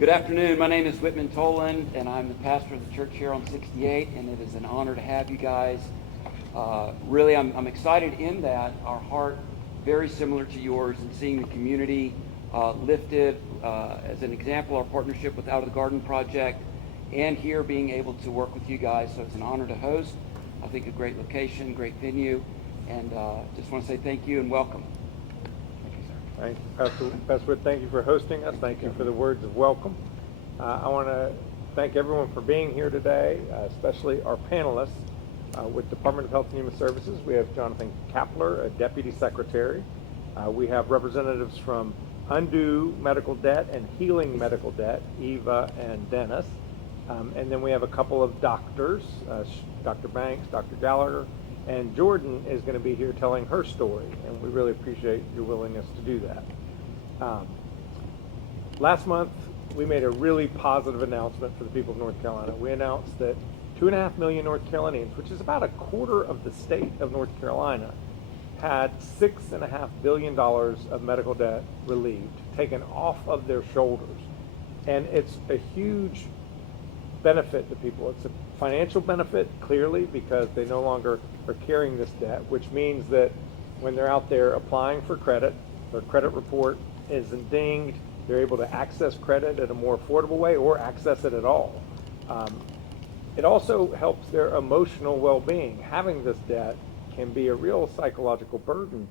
Good afternoon. My name is Whitman Tolan, and I'm the pastor of the church here on 68, and it is an honor to have you guys. Really, I'm excited in that our heart, very similar to yours, in seeing the community lifted. As an example, our partnership with Out of the Garden Project, and here being able to work with you guys. So it's an honor to host. I think a great location, great venue, and just want to say thank you and welcome. Thank you, Pastor Whit. Thank you for hosting us. Thank you for the words of welcome. I want to thank everyone for being here today, especially our panelists. With Department of Health and Human Services, we have Jonathan Kapler, a Deputy Secretary. We have representatives from Undo Medical Debt and Healing Medical Debt, Eva and Dennis. And then we have a couple of doctors, Dr. Banks, Dr. Gallagher, and Jordan is going to be here telling her story, and we really appreciate your willingness to do that. Last month, we made a really positive announcement for the people of North Carolina. We announced that 2.5 million North Carolinians, which is about a quarter of the state of North Carolina, had $6.5 billion of medical debt relieved, taken off of their shoulders. And it's a huge benefit to people. It's a financial benefit, clearly, because they no longer are carrying this debt, which means that when they're out there applying for credit, their credit report isn't dinged, they're able to access credit in a more affordable way or access it at all. It also helps their emotional well-being. Having this debt can be a real psychological burden.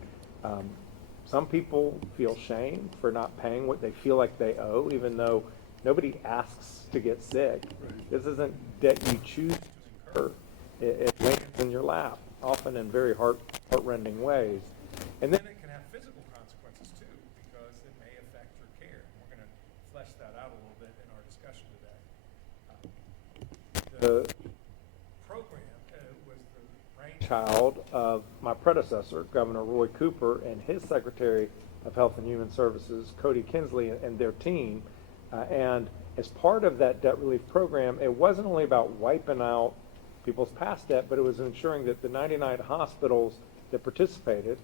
Some people feel shame for not paying what they feel like they owe, even though nobody asks to get sick. Right. This isn't debt you choose to incur. It lands in your lap, often in very heart-rending ways. And then it can have physical consequences too, because it may affect your care. We're going to flesh that out a little bit in our discussion today. The program was the brainchild of my predecessor, Governor Roy Cooper, and his Secretary of Health and Human Services, Cody Kinsley, and their team. And as part of that debt relief program, it wasn't only about wiping out people's past debt, but it was ensuring that the 99 hospitals that participated,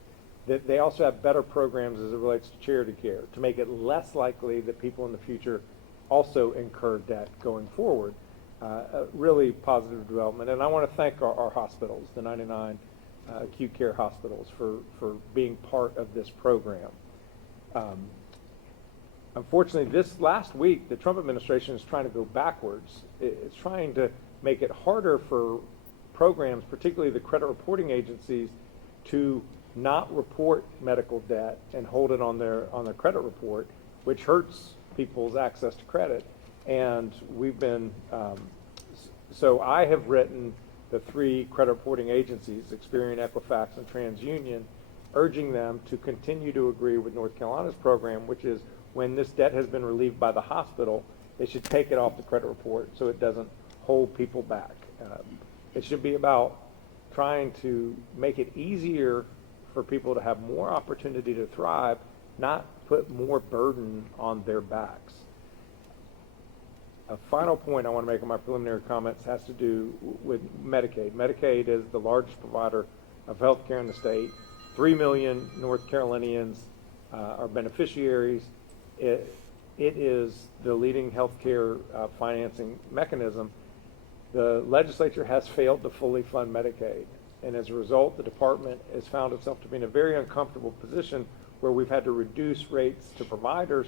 that they also have better programs as it relates to charity care to make it less likely that people in the future also incur debt going forward. A really positive development. And I want to thank our hospitals, the 99 acute care hospitals, for being part of this program. Unfortunately, this last week, the Trump administration is trying to go backwards. It's trying to make it harder for programs, particularly the credit reporting agencies, to not report medical debt and hold it on their credit report, which hurts people's access to credit. And we've been, so I have written the 3 credit reporting agencies, Experian, Equifax, and TransUnion, urging them to continue to agree with North Carolina's program, which is when this debt has been relieved by the hospital, they should take it off the credit report so it doesn't hold people back. It should be about trying to make it easier for people to have more opportunity to thrive, not put more burden on their backs. A final point I want to make in my preliminary comments has to do with Medicaid. Medicaid is the largest provider of health care in the state. 3 million North Carolinians are beneficiaries. It is the leading healthcare financing mechanism. The legislature has failed to fully fund Medicaid, and as a result, the department has found itself to be in a very uncomfortable position where we've had to reduce rates to providers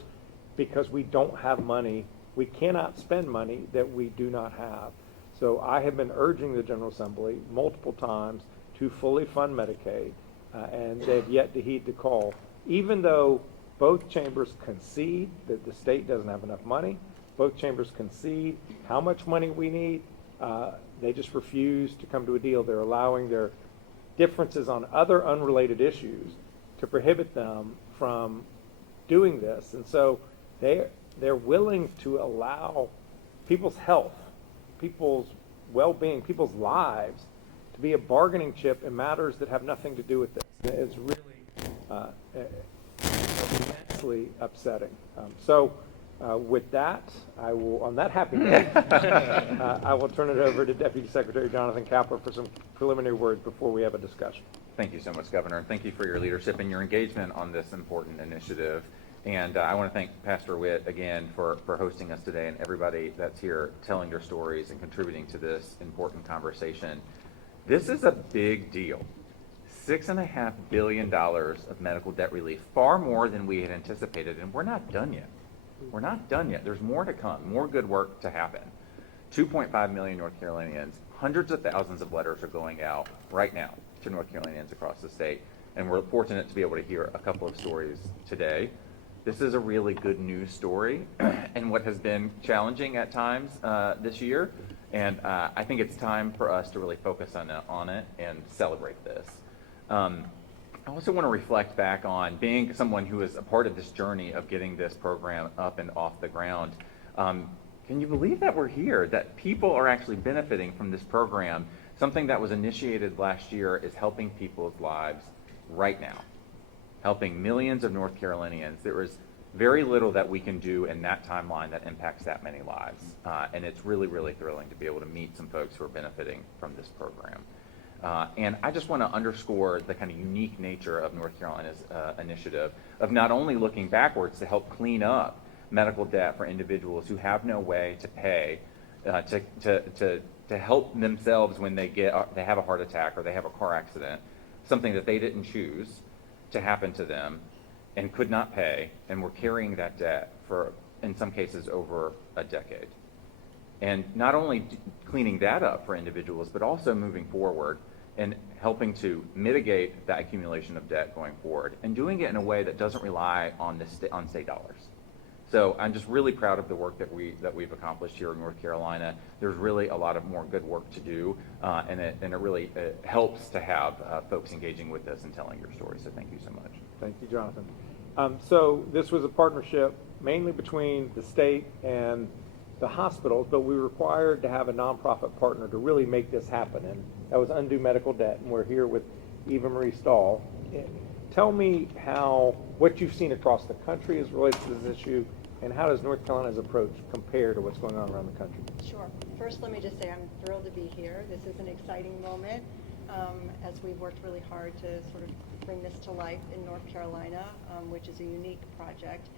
because we don't have money. We cannot spend money that we do not have. So I have been urging the General Assembly multiple times to fully fund Medicaid, and they've yet to heed the call, even though both chambers concede that the state doesn't have enough money. Both chambers concede how much money we need. They just refuse to come to a deal. They're allowing their differences on other unrelated issues to prohibit them from doing this. And so they're willing to allow people's health, people's well-being, people's lives to be a bargaining chip in matters that have nothing to do with this. It's really immensely upsetting. With that, I will, on that happy note, I will turn it over to Deputy Secretary Jonathan Kapler for some preliminary words before we have a discussion. Thank you so much, Governor. Thank you for your leadership and your engagement on this important initiative. And I want to thank Pastor Witt again for hosting us today, and everybody that's here telling their stories and contributing to this important conversation. This is a big deal. $6.5 billion of medical debt relief, far more than we had anticipated, and we're not done yet. We're not done yet. There's more to come, more good work to happen. 2.5 million North Carolinians, hundreds of thousands of letters are going out right now to North Carolinians across the state, and we're fortunate to be able to hear a couple of stories today. This is a really good news story and what has been challenging at times this year, and I think it's time for us to really focus on it and celebrate this. I also want to reflect back on being someone who is a part of this journey of getting this program up and off the ground. Can you believe that we're here, that people are actually benefiting from this program? Something that was initiated last year is helping people's lives right now, helping millions of North Carolinians. There is very little that we can do in that timeline that impacts that many lives. And it's really, really thrilling to be able to meet some folks who are benefiting from this program. And I just want to underscore the kind of unique nature of North Carolina's initiative of not only looking backwards to help clean up medical debt for individuals who have no way to pay to help themselves when they have a heart attack or they have a car accident, something that they didn't choose to happen to them and could not pay, and were carrying that debt for, in some cases, over a decade. And not only cleaning that up for individuals, but also moving forward and helping to mitigate that accumulation of debt going forward, and doing it in a way that doesn't rely on state dollars. So I'm just really proud of the work that we've accomplished here in North Carolina. There's really a lot of more good work to do, and it really helps to have folks engaging with us and telling your story. So thank you so much. Thank you, Jonathan. So this was a partnership mainly between the state and the hospitals, but we were required to have a nonprofit partner to really make this happen, and that was Undo Medical Debt, and we're here with Eva Marie Stahl. Tell me what you've seen across the country as related to this issue, and how does North Carolina's approach compare to what's going on around the country? Sure. First, let me just say I'm thrilled to be here. This is an exciting moment as we've worked really hard to sort of bring this to life in North Carolina, which is a unique project.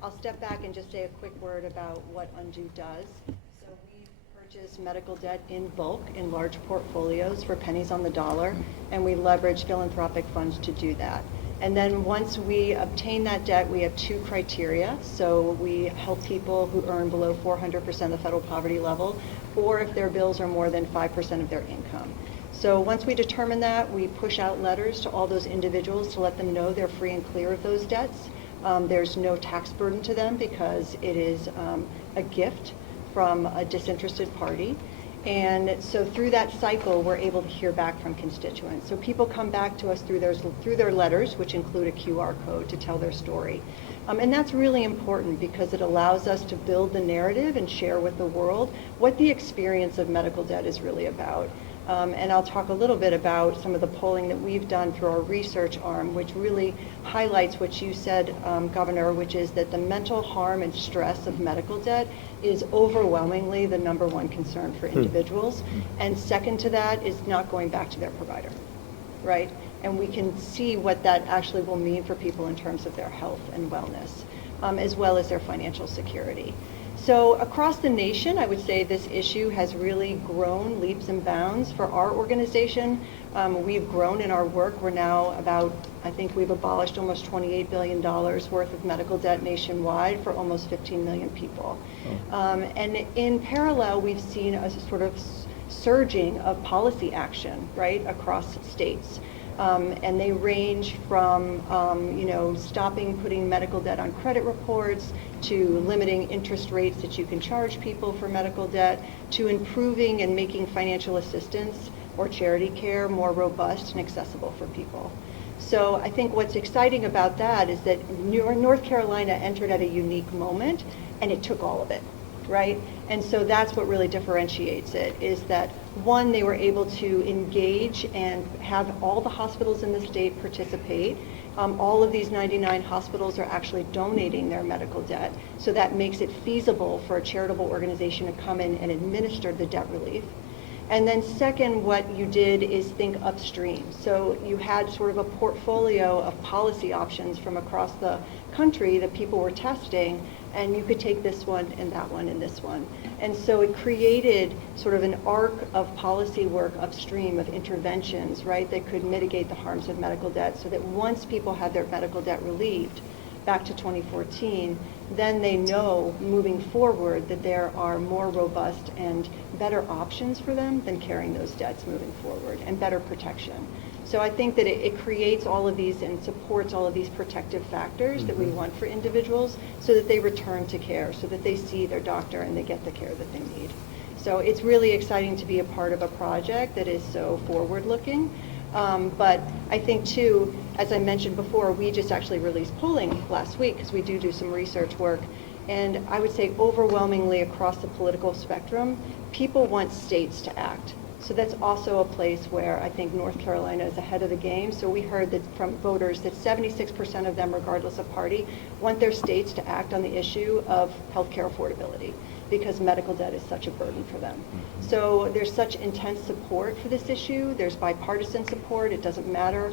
I'll step back and just say a quick word about what Undo does. So we purchase medical debt in bulk in large portfolios for pennies on the dollar, and we leverage philanthropic funds to do that. And then once we obtain that debt, we have two criteria. So we help people who earn below 400% of the federal poverty level, or if their bills are more than 5% of their income. So once we determine that, we push out letters to all those individuals to let them know they're free and clear of those debts. There's no tax burden to them because it is a gift from a disinterested party. And so through that cycle, we're able to hear back from constituents. So people come back to us through their letters, which include a QR code to tell their story. And that's really important because it allows us to build the narrative and share with the world what the experience of medical debt is really about. And I'll talk a little bit about some of the polling that we've done through our research arm, which really highlights what you said, Governor, which is that the mental harm and stress of medical debt is overwhelmingly the #1 concern for individuals. And second to that is not going back to their provider, right? And we can see what that actually will mean for people in terms of their health and wellness, as well as their financial security. So across the nation, I would say this issue has really grown leaps and bounds for our organization. We've grown in our work. We're now I think we've abolished almost $28 billion worth of medical debt nationwide for almost 15 million people. And in parallel, we've seen a sort of surging of policy action, right, across states. And they range from, stopping putting medical debt on credit reports, to limiting interest rates that you can charge people for medical debt, to improving and making financial assistance or charity care more robust and accessible for people. So I think what's exciting about that is that North Carolina entered at a unique moment, and it took all of it, right? And so that's what really differentiates it, is that one, they were able to engage and have all the hospitals in the state participate. All of these 99 hospitals are actually donating their medical debt, so that makes it feasible for a charitable organization to come in and administer the debt relief. And then second, what you did is think upstream. So you had sort of a portfolio of policy options from across the country that people were testing, and you could take this one and that one and this one. And so it created sort of an arc of policy work upstream of interventions, right, that could mitigate the harms of medical debt, so that once people had their medical debt relieved back to 2014, then they know moving forward that there are more robust and better options for them than carrying those debts moving forward, and better protection. So I think that it creates all of these and supports all of these protective factors that we want for individuals, so that they return to care, so that they see their doctor and they get the care that they need. So it's really exciting to be a part of a project that is so forward-looking. But I think too, as I mentioned before, we just actually released polling last week, because we do some research work. And I would say overwhelmingly across the political spectrum, people want states to act. So that's also a place where I think North Carolina is ahead of the game. So we heard that from voters that 76% of them, regardless of party, want their states to act on the issue of healthcare affordability, because medical debt is such a burden for them. So there's such intense support for this issue. There's bipartisan support. It doesn't matter,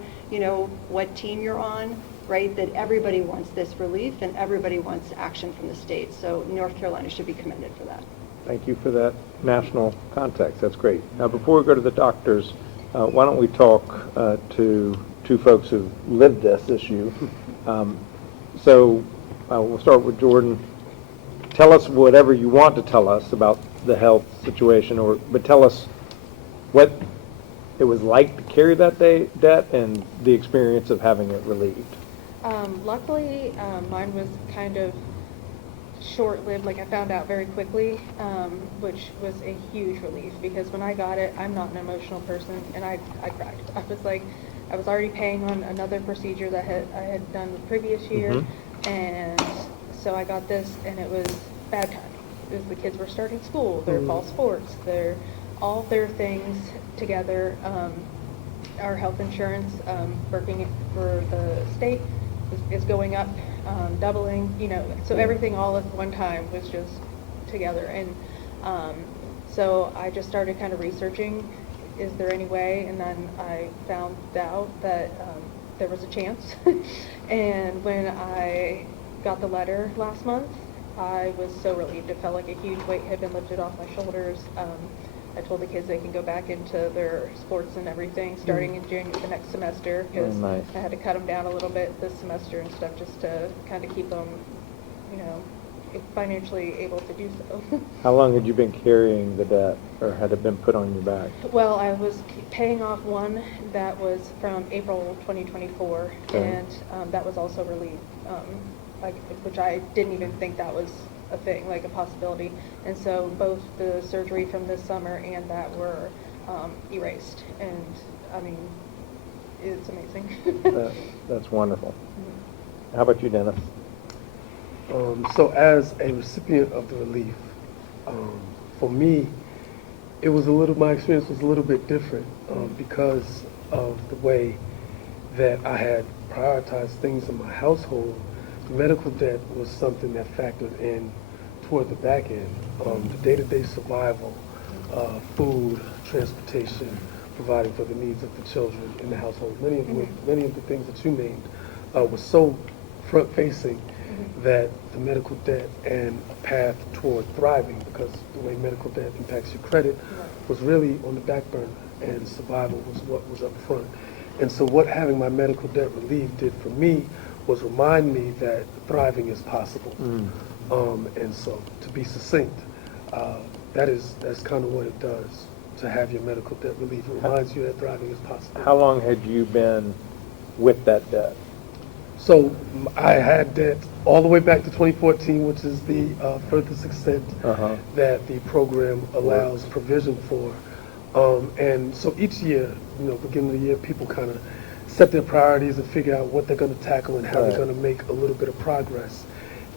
what team you're on, right? That everybody wants this relief and everybody wants action from the states. So North Carolina should be commended for that. Thank you for that national context. That's great. Now, before we go to the doctors, why don't we talk to two folks who've lived this issue. So we'll start with Jordan. Tell us whatever you want to tell us about the health situation, but tell us what it was like to carry that debt and the experience of having it relieved. Luckily, mine was kind of short-lived. Like, I found out very quickly, which was a huge relief, because when I got it, I'm not an emotional person, and I cried. I was like, I was already paying on another procedure that I had done the previous year, and so I got this, and it was bad timing, because the kids were starting school, their fall sports, all their things together. Our health insurance, working for the state, is going up, doubling, so everything all at one time was just together. And so I just started kind of researching, is there any way? And then I found out that there was a chance. And when I got the letter last month, I was so relieved. It felt like a huge weight had been lifted off my shoulders. I told the kids they can go back into their sports and everything starting in January the next semester, because nice. I had to cut them down a little bit this semester and stuff, just to kind of keep them, financially able to do so. How long had you been carrying the debt, or had it been put on your back? Well, I was paying off one that was from April 2024, Okay. and that was also relieved, which I didn't even think that was a thing, like a possibility. And so both the surgery from this summer and that were erased. And I mean, it's amazing. That's wonderful. How about you, Dennis? So as a recipient of the relief, for me, my experience was a little bit different because of the way that I had prioritized things in my household. The medical debt was something that factored in toward the back end. The day-to-day survival, food, transportation, providing for the needs of the children in the household. Many of the things that you named were so front-facing that the medical debt and a path toward thriving, because the way medical debt impacts your credit, was really on the back burner, and survival was what was up front. And so what having my medical debt relieved did for me was remind me that thriving is possible. And so, to be succinct, that's kind of what it does, to have your medical debt relieved. It reminds you that thriving is possible. How long had you been with that debt? So I had debt all the way back to 2014, which is the furthest extent that the program allows provision for. And so each year, beginning of the year, people kind of set their priorities and figure out what they're going to tackle and how they're going to make a little bit of progress.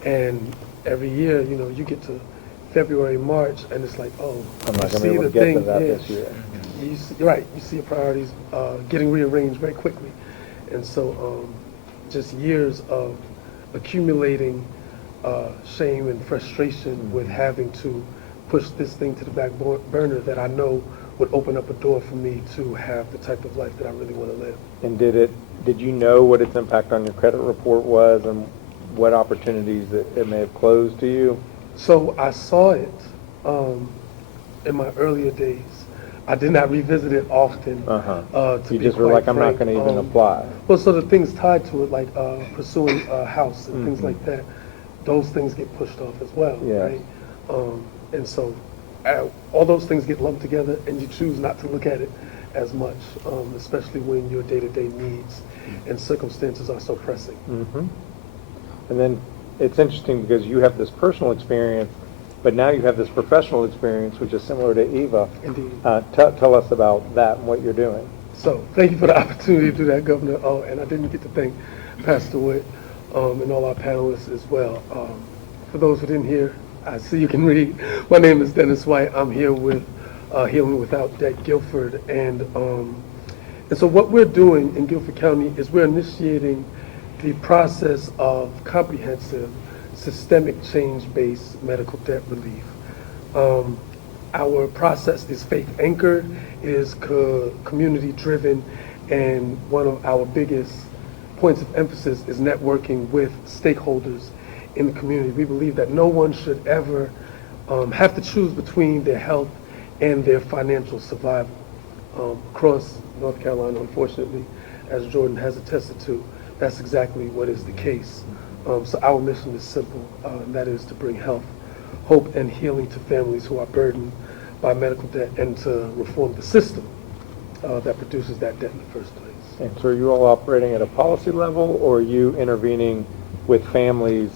And every year, you get to February, March, and it's like, oh, I'm not going to you be see able to the get to thing, that this year. You see your priorities getting rearranged very quickly. And so just years of accumulating shame and frustration with having to push this thing to the back burner that I know would open up a door for me to have the type of life that I really want to live. And did you know what its impact on your credit report was and what opportunities it may have closed to you? So I saw it in my earlier days. I did not revisit it often. To You be just were quite like, I'm not frank. going to even apply. Well, so the things tied to it, like pursuing a house and things Mhm. like that, those things get pushed off as well, Yes. right? And so all those things get lumped together, and you choose not to look at it as much, especially when your day-to-day needs and circumstances are so pressing. Mm-hmm. And then it's interesting because you have this personal experience, but now you have this professional experience, which is similar to Eva. Indeed. Tell us about that and what you're doing. So thank you for the opportunity to do that, Governor. Oh, and I didn't get to thank Pastor Witt and all our panelists as well. For those who didn't hear, I see you can read. My name is Dennis White. I'm here with Healing Without Debt Guilford. And so what we're doing in Guilford County is we're initiating the process of comprehensive systemic change-based medical debt relief. Our process is faith-anchored, it is community-driven, and one of our biggest points of emphasis is networking with stakeholders in the community. We believe that no one should ever have to choose between their health and their financial survival. Across North Carolina, unfortunately, as Jordan has attested to, that's exactly what is the case. So our mission is simple, and that is to bring health, hope, and healing to families who are burdened by medical debt and to reform the system that produces that debt in the first place. And so are you all operating at a policy level, or are you intervening with families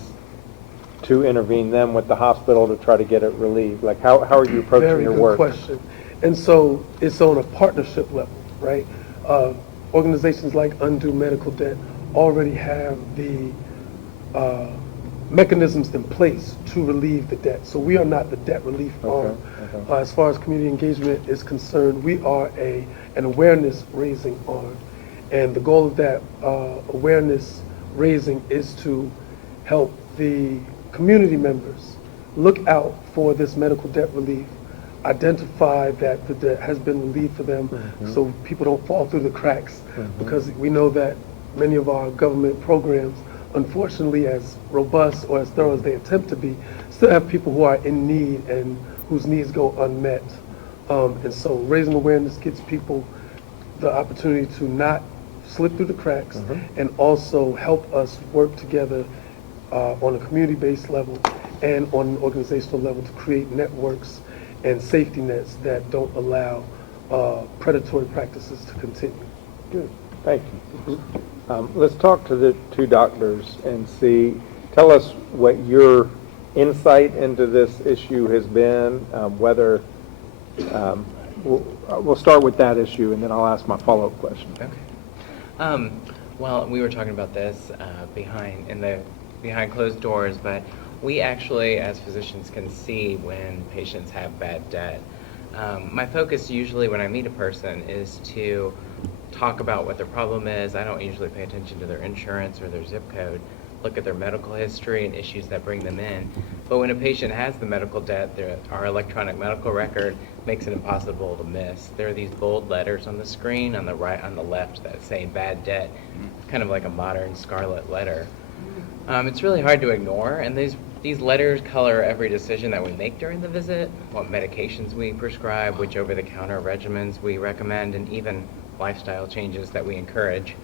to intervene them with the hospital to try to get it relieved? Like, how are you approaching Very your good work? question. And so it's on a partnership level, right? Organizations like Undo Medical Debt already have the mechanisms in place to relieve the debt. So we are not the debt relief arm. okay. As far as community engagement is concerned, we are an awareness raising arm. And the goal of that awareness raising is to help the community members look out for this medical debt relief, identify that the debt has been relieved for them so people don't fall through the cracks, because we know that many of our government programs, unfortunately, as robust or as thorough as they attempt to be, still have people who are in need and whose needs go unmet. And so raising awareness gives people the opportunity to not slip through the cracks and also help us work together on a community-based level and on an organizational level to create networks and safety nets that don't allow predatory practices to continue. Good, thank you. Let's talk to the two doctors and tell us what your insight into this issue has been, whether, we'll start with that issue and then I'll ask my follow-up question. Okay. Well, we were talking about this behind closed doors, but we actually, as physicians, can see when patients have bad debt. My focus usually when I meet a person is to talk about what their problem is. I don't usually pay attention to their insurance or their zip code, look at their medical history and issues that bring them in. But when a patient has the medical debt, our electronic medical record makes it impossible to miss. There are these bold letters on the screen on the right, on the left that say bad debt. It's kind of like a modern scarlet letter. It's really hard to ignore, and these letters color every decision that we make during the visit, what medications we prescribe, which over-the-counter regimens we recommend, and even lifestyle changes that we encourage.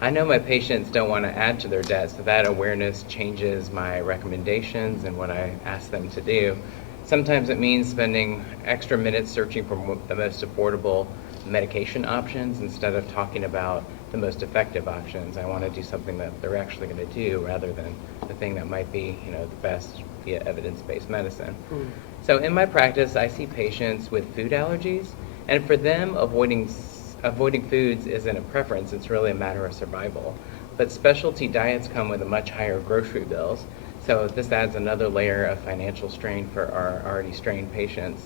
I know my patients don't want to add to their debt, so that awareness changes my recommendations and what I ask them to do. Sometimes it means spending extra minutes searching for the most affordable medication options instead of talking about the most effective options. I want to do something that they're actually going to do rather than the thing that might be, the best via evidence-based medicine. So in my practice, I see patients with food allergies, and for them, avoiding foods isn't a preference, it's really a matter of survival. But specialty diets come with a much higher grocery bills, so this adds another layer of financial strain for our already strained patients.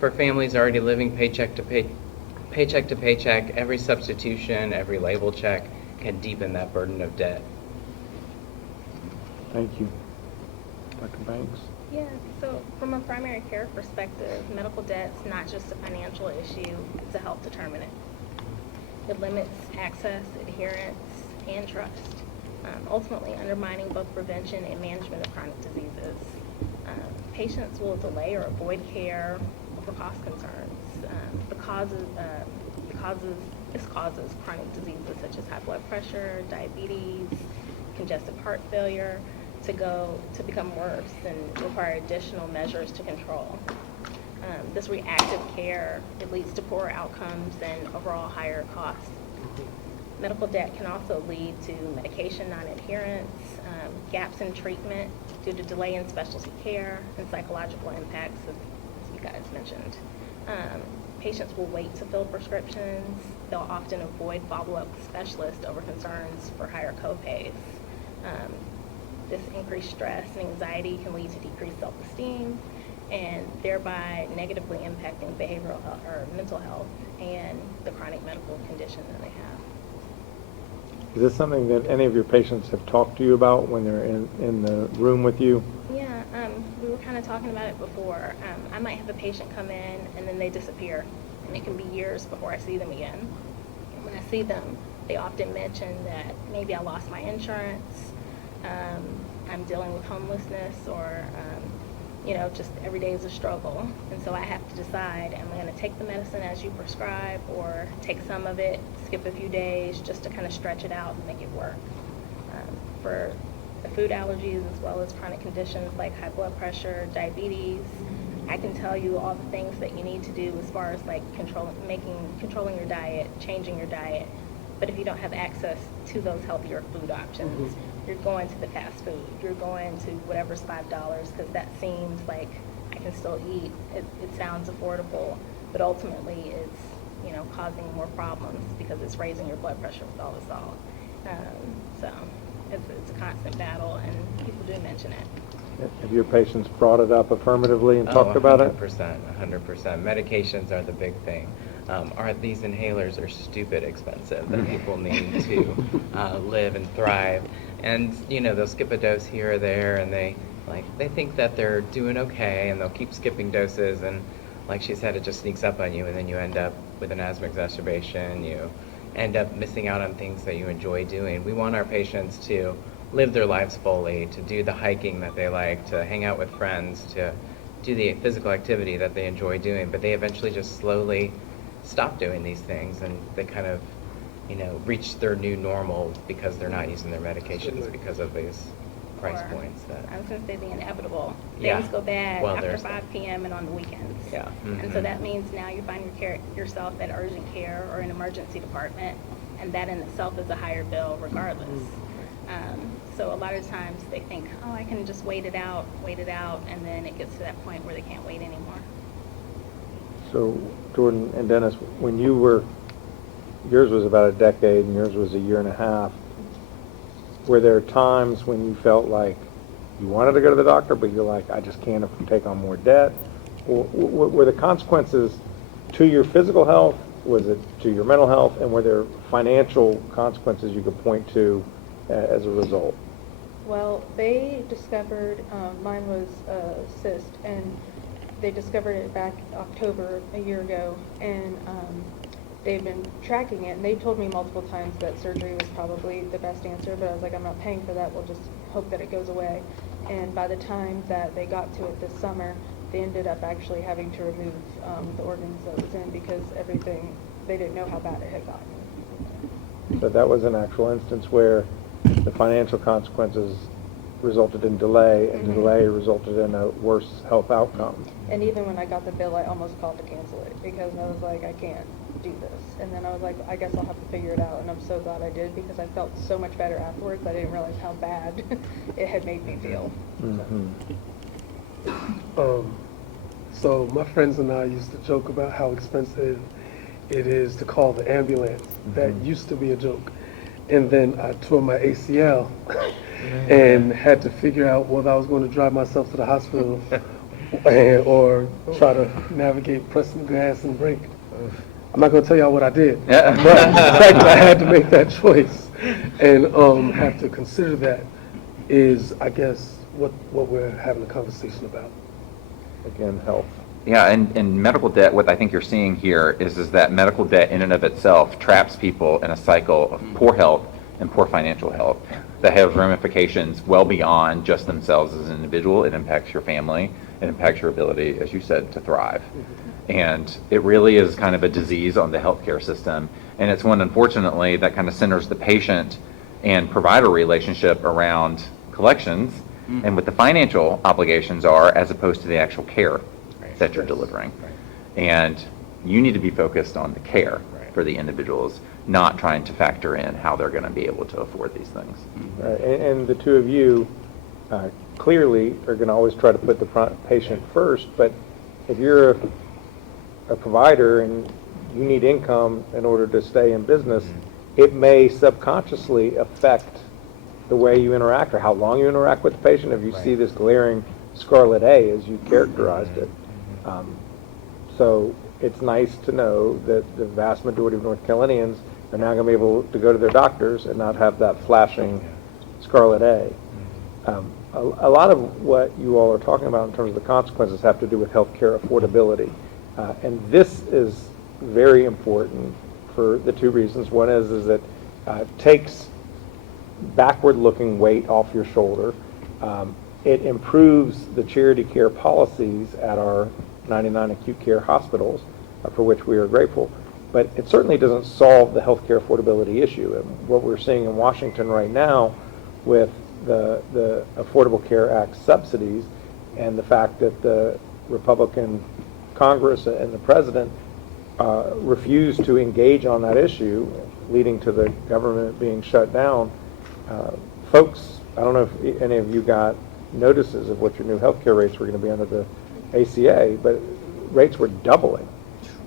For families already living paycheck to paycheck, every substitution, every label check can deepen that burden of debt. Thank you. Dr. Banks? Yeah, so from a primary care perspective, medical debt's not just a financial issue, it's a health determinant. It limits access, adherence, and trust, ultimately undermining both prevention and management of chronic diseases. Patients will delay or avoid care over cost concerns. This causes chronic diseases such as high blood pressure, diabetes, congestive heart failure to become worse and require additional measures to control. This reactive care, it leads to poorer outcomes and overall higher costs. Medical debt can also lead to medication non-adherence, gaps in treatment due to delay in specialty care, and psychological impacts, as you guys mentioned. Patients will wait to fill prescriptions. They'll often avoid follow-up with specialists over concerns for higher copays. This increased stress and anxiety can lead to decreased self-esteem and thereby negatively impacting behavioral health or mental health and the chronic medical condition that they have. Is this something that any of your patients have talked to you about when they're in the room with you? Yeah, we were kind of talking about it before. I might have a patient come in and then they disappear, and it can be years before I see them again. And when I see them, they often mention that maybe I lost my insurance, I'm dealing with homelessness, or just every day is a struggle. And so I have to decide, am I going to take the medicine as you prescribe or take some of it, skip a few days just to kind of stretch it out and make it work. For the food allergies as well as chronic conditions like high blood pressure, diabetes, I can tell you all the things that you need to do as far as like controlling your diet, changing your diet. But if you don't have access to those healthier food options, you're going to the fast food. You're going to whatever's $5 because that seems like I can still eat. It sounds affordable, but ultimately it's causing more problems because it's raising your blood pressure with all the salt. So it's a constant battle, and people do mention it. Have your patients brought it up affirmatively and talked about it? 100%. Medications are the big thing. These inhalers are stupid expensive that people need to live and thrive. And, they'll skip a dose here or there, and they think that they're doing okay, and they'll keep skipping doses, and like she said, it just sneaks up on you, and then you end up with an asthma exacerbation. You end up missing out on things that you enjoy doing. We want our patients to live their lives fully, to do the hiking that they like, to hang out with friends, to do the physical activity that they enjoy doing, but they eventually just slowly stop doing these things, and they kind of, reach their new normal because they're not using their medications because of these price Or, points. I was going to say the inevitable. Yeah. Things go bad Well, after there's 5 p.m. and on the weekends. Yeah. And so that means now you find yourself at urgent care or an emergency department, and that in itself is a higher bill regardless. So a lot of times they think, oh, I can just wait it out, and then it gets to that point where they can't wait anymore. So, Jordan and Dennis, when yours was about a decade and yours was a year and a half, were there times when you felt like you wanted to go to the doctor, but you're like, I just can't take on more debt? Or were the consequences to your physical health? Was it to your mental health? And were there financial consequences you could point to as a result? Well, they discovered, mine was a cyst, and they discovered it back October a year ago, and they've been tracking it, and they told me multiple times that surgery was probably the best answer, but I was like, I'm not paying for that, we'll just hope that it goes away. And by the time that they got to it this summer, they ended up actually having to remove the organs that it was in because they didn't know how bad it had gotten. So that was an actual instance where the financial consequences resulted in delay, and the delay resulted in a worse health outcome. And even when I got the bill, I almost called to cancel it because I was like, I can't do this. And then I was like, I guess I'll have to figure it out. And I'm so glad I did because I felt so much better afterwards. I didn't realize how bad it had made me feel. So my friends and I used to joke about how expensive it is to call the ambulance. That used to be a joke. And then I tore my ACL and had to figure out whether I was going to drive myself to the hospital or try to navigate pressing the gas and brake. I'm not going to tell y'all what I did, but the fact that I had to make that choice and have to consider that is, I guess, what we're having a conversation about. Again, health. Yeah, and medical debt, what I think you're seeing here is that medical debt in and of itself traps people in a cycle of poor health and poor financial health that has ramifications well beyond just themselves as an individual. It impacts your family. It impacts your ability, as you said, to thrive. And it really is kind of a disease on the healthcare system. And it's one, unfortunately, that kind of centers the patient and provider relationship around collections and what the financial obligations are as opposed to the actual care that you're delivering. And you need to be focused on the care for the individuals, not trying to factor in how they're going to be able to afford these things. Right, and the two of you clearly are going to always try to put the patient first, but if you're a provider and you need income in order to stay in business, it may subconsciously affect the way you interact or how long you interact with the patient. If you see this glaring scarlet A, as you characterized it. So it's nice to know that the vast majority of North Carolinians are now going to be able to go to their doctors and not have that flashing scarlet A. A lot of what you all are talking about in terms of the consequences have to do with healthcare affordability. And this is very important for the two reasons. One is that it takes backward-looking weight off your shoulder. It improves the charity care policies at our 99 acute care hospitals, for which we are grateful. But it certainly doesn't solve the healthcare affordability issue. And what we're seeing in Washington right now with the Affordable Care Act subsidies and the fact that the Republican Congress and the president refused to engage on that issue, leading to the government being shut down. Folks, I don't know if any of you got notices of what your new health care rates were going to be under the ACA, but rates were doubling.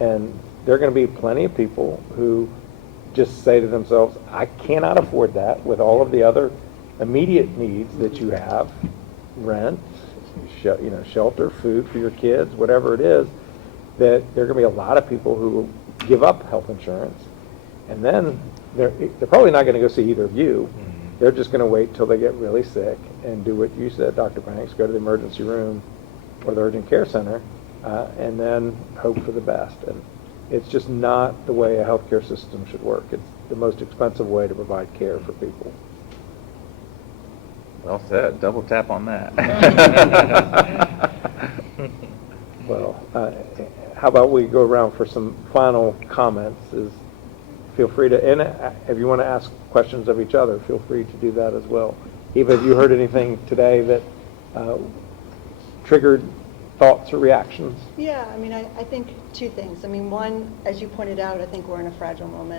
And there are going to be plenty of people who just say to themselves, I cannot afford that with all of the other immediate needs that you have, rent, shelter, food for your kids, whatever it is, that there are going to be a lot of people who will give up health insurance. And then they're probably not going to go see either of you. They're just going to wait till they get really sick and do what you said, Dr. Banks, go to the emergency room or the urgent care center, and then hope for the best. And it's just not the way a healthcare system should work. It's the most expensive way to provide care for people. Well said. Double tap on that. Well, how about we go around for some final comments? Feel free to, and if you want to ask questions of each other, feel free to do that as well. Eva, have you heard anything today that triggered thoughts or reactions? Yeah, I mean, I think two things. I mean, one, as you pointed out, I think we're in a fragile moment.